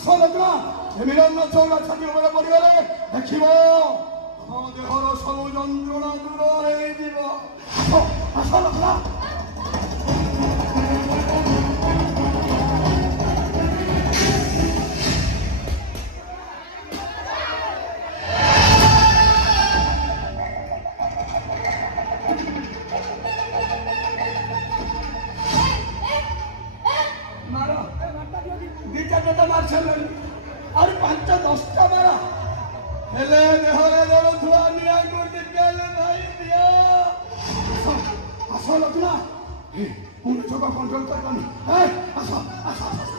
আসলে না মিলন চৌড়া ছাতি উপরে পড়িগলে দেখিব ଆମ ଦେହର ସବୁ ଯନ୍ତ୍ରଣା ଦୂର ହେଇଯିବ। ଆସ ଲୋକ ମାର ଦି ଚାରିଟା ତ ମାରି ସାରିଲାଣି ଆହୁରି 5-10ଟା ମାର ହେଲେ ଦେହରେ ଜଳୁଥିବା ନିଆଁକୁ ଟିକେ ଭାଇ ଦିଅ। ଆସ ଲୋକ ନା ମୁଁ ନିଜକୁ କଣ୍ଟ୍ରୋଲ କରିପାରୁନି। ଆସ ଆସ ଆସ